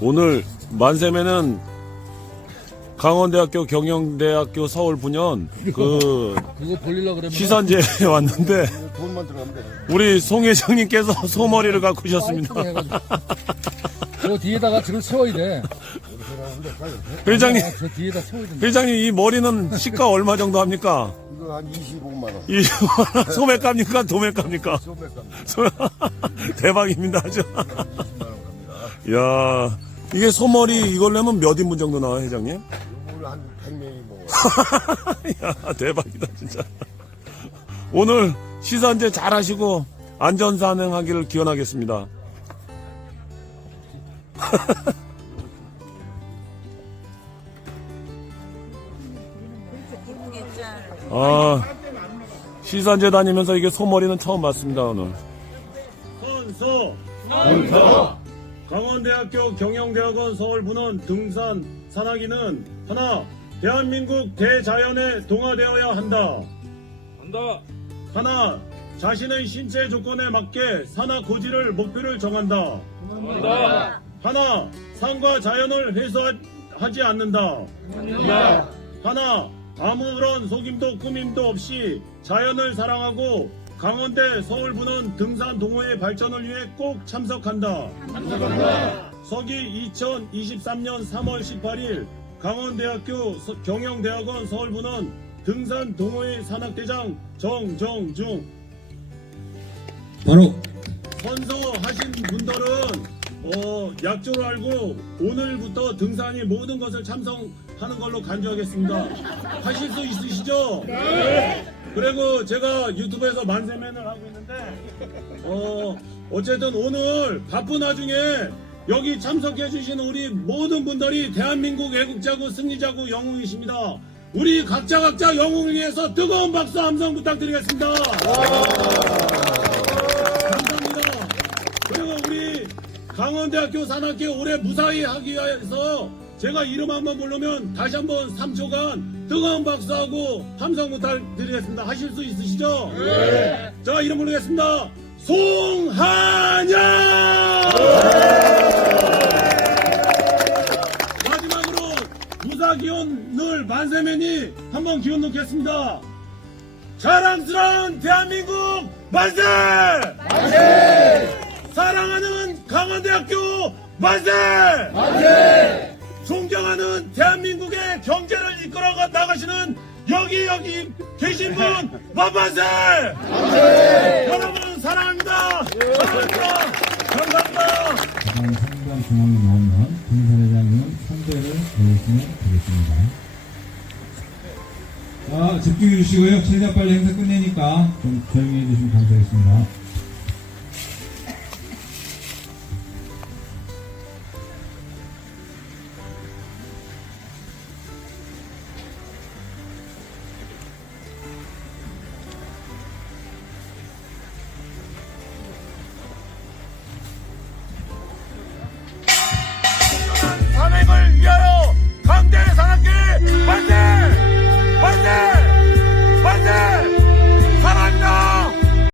오늘 만세매는 강원대학교 경영대학교 서울 분연 그 그거 볼리려고 그러면 시산제에 왔는데 돈만 들어가면 돼. 우리 송 회장님께서 소머리를. 파이팅을 해가지고. 저 뒤에다가 저걸 세워야 돼. 회장님, 아, 저 뒤에다 세워야 된다. 회장님 이 머리는 시가 얼마 정도 합니까? 이거 한 25만 원. 이 소매값입니까? 도매값입니까? 소맥 갑니다. 소- 대박입니다, 아주. 20만 원 갑니다. 야 이게 소머리 이걸 내면 몇 인분 정도 나와요, 회장님? 한 100명이 먹어. 야, 대박이다, 진짜. 오늘 시산제 잘 하시고 안전산행하기를 기원하겠습니다. 아, 시산제 다니면서 이게 소머리는 처음 봤습니다, 오늘. 선서! 선서! 강원대학교 경영대학원 서울분원 등산 산악인은 하나, 대한민국 대자연에 동화되어야 한다. 간다. 하나, 자신의 신체 조건에 맞게 산악 고지를 목표를 정한다. 간다. 하나, 산과 자연을 회수하지 않는다. 하나, 아무런 속임도 꾸밈도 없이 자연을 사랑하고 강원대 서울분원 등산 동호회 발전을 위해 꼭 참석한다. 서기 2023년 3월 18일 강원대학교 서- 경영대학원 서울분원 등산 동호회 산악대장 정정중 바로 선서하신 분들은 어, 약조를 알고 오늘부터 등산이 모든 것을 참석하는 걸로 간주하겠습니다. 하실 수 있으시죠? 네. 그리고 제가 유튜브에서 만세맨을 하고 있는데 어, 어쨌든 오늘 바쁜 와중에 여기 참석해 주신 우리 모든 분들이 대한민국 애국자고 승리자고 영웅이십니다. 우리 각자 각자 영웅을 위해서 뜨거운 박수 함성 부탁드리겠습니다. 그리고 우리 강원대학교 산악회 올해 무사히 하기 위해서 제가 이름 한번 부르면 다시 한번 3초간 뜨거운 박수하고 함성 부탁드리겠습니다. 하실 수 있으시죠? 네. 자, 이름 부르겠습니다. 송한양! 마지막으로 무사 기원을 만세맨이 한번 기원 놓겠습니다. 자랑스러운 대한민국 만세! 사랑하는 강원대학교 만세! 존경하는 대한민국의 경제를 이끌어 나가시는 여기 여기 계신 분 만만세! 여러분 사랑합니다. 사랑합니다. 감사합니다. 다음 상당 중앙에 나오면 등산회장님 선대를 보여주시면 되겠습니다. 자, 집중해 주시고요. 최대한 빨리 행사 끝내니까 좀 조용히 해주시면 감사하겠습니다.